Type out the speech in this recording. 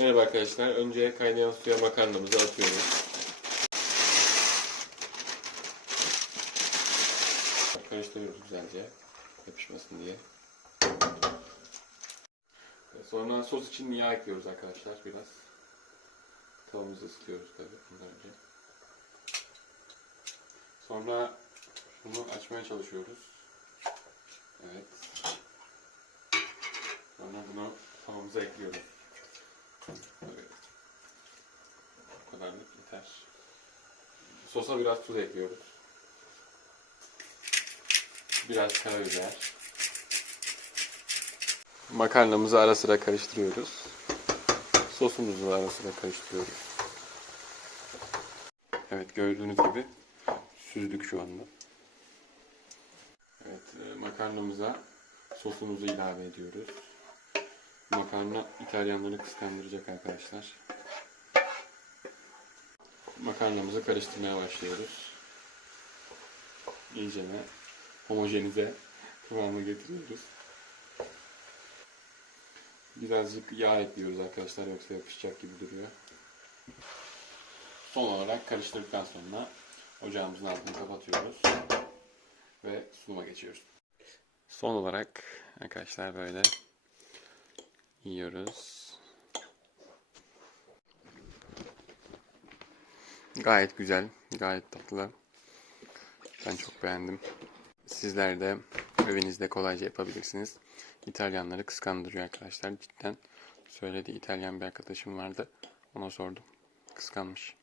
Merhaba arkadaşlar. Önce kaynayan suya makarnamızı atıyoruz. Karıştırıyoruz güzelce. Yapışmasın diye. Sonra sos için yağ ekliyoruz arkadaşlar biraz. Tavamızı ısıtıyoruz tabii bundan önce. Sonra şunu açmaya çalışıyoruz. Evet. Sonra bunu tavamıza ekliyoruz. Evet. Kadarlık yeter. Sosa biraz tuz ekliyoruz. Biraz karabiber. Makarnamızı ara sıra karıştırıyoruz. Sosumuzu ara sıra karıştırıyoruz. Evet gördüğünüz gibi süzdük şu anda. Evet e, makarnamıza sosumuzu ilave ediyoruz. Makarna İtalyanları kıskandıracak arkadaşlar. Makarnamızı karıştırmaya başlıyoruz. İyice homojenize kıvamı getiriyoruz. Birazcık yağ ekliyoruz arkadaşlar yoksa yapışacak gibi duruyor. Son olarak karıştırdıktan sonra ocağımızın altını kapatıyoruz ve sunuma geçiyoruz. Son olarak arkadaşlar böyle yiyoruz. Gayet güzel, gayet tatlı. Ben çok beğendim. Sizler de evinizde kolayca yapabilirsiniz. İtalyanları kıskandırıyor arkadaşlar cidden. Söyledi İtalyan bir arkadaşım vardı. Ona sordum. Kıskanmış.